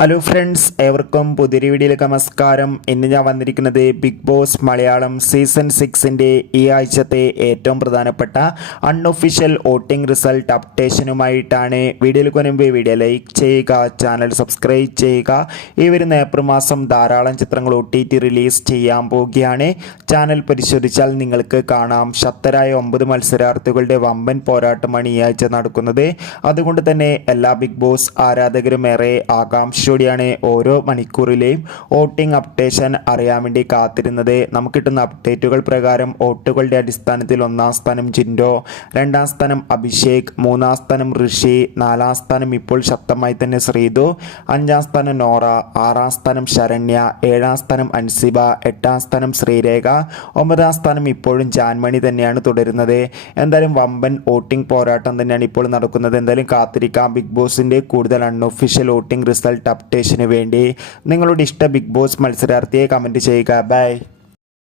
Hello friends ഏവർക്കും പുതിയൊരു വീഡിയോയിലേക്ക് നമസ്കാരം. ഇന്ന് ഞാൻ വന്നിരിക്കുന്നത് ബിഗ് ബോസ് മലയാളം സീസൺ സിക്സിന്റെ ഈ ആഴ്ചത്തെ ഏറ്റവും പ്രധാനപ്പെട്ട അൺഒഫീഷ്യൽ വോട്ടിംഗ് റിസൾട്ട് അപ്ഡേഷനുമായിട്ടാണ് വീഡിയോയിൽ മുൻപ് വീഡിയോ ലൈക്ക് ചെയ്യുക ചാനൽ സബ്സ്ക്രൈബ് ചെയ്യുക. ഈ വരുന്ന ഏപ്രിൽ മാസം ധാരാളം ചിത്രങ്ങൾ ഒ ടി ടി റിലീസ് ചെയ്യാൻ പോവുകയാണ്. ചാനൽ പരിശോധിച്ചാൽ നിങ്ങൾക്ക് കാണാം ശക്തരായ ഒമ്പത് മത്സരാർത്ഥികളുടെ വമ്പൻ പോരാട്ടമാണ് ഈ ആഴ്ച നടക്കുന്നത്. അതുകൊണ്ട് തന്നെ എല്ലാ ബിഗ് ബോസ് ആരാധകരും ഏറെ ആകാംക്ഷയോടെയാണ് ഓരോ മണിക്കൂറിലെയും വോട്ടിംഗ് അപ്ഡേഷൻ അറിയാൻ വേണ്ടി കാത്തിരുന്നത്. നമുക്ക് കിട്ടുന്ന അപ്ഡേറ്റുകൾ പ്രകാരം വോട്ടുകളുടെ അടിസ്ഥാനത്തിൽ ഒന്നാം സ്ഥാനം ജിൻഡോ രണ്ടാം സ്ഥാനം അഭിഷേക് മൂന്നാം സ്ഥാനം ഋഷി നാലാം സ്ഥാനം ഇപ്പോൾ ശക്തമായി തന്നെ ശ്രീതു അഞ്ചാം സ്ഥാനം നോറ ആറാം സ്ഥാനം ശരണ്യ ഏഴാം സ്ഥാനം അൻസിബ എട്ടാം സ്ഥാനം ശ്രീരേഖ ഒമ്പതാം സ്ഥാനം ഇപ്പോഴും ജാൻമണി തന്നെയാണ് തുടരുന്നത്. എന്തായാലും വമ്പൻ വോട്ടിംഗ് പോരാട്ടം തന്നെയാണ് ഇപ്പോൾ നടക്കുന്നത്. എന്തായാലും കാത്തിരിക്കാം. ബിഗ് ബോസിന്റെ കൂടുതൽ അൺഒഫീഷ്യൽ വോട്ടിംഗ് റിസൾട്ട് അപ്ഡേഷന് വേണ്ടി നിങ്ങളുടെ ഇഷ്ട ബിഗ് ബോസ് മത്സരാർത്ഥിയെ കമന്റ് ചെയ്യുക. ബൈ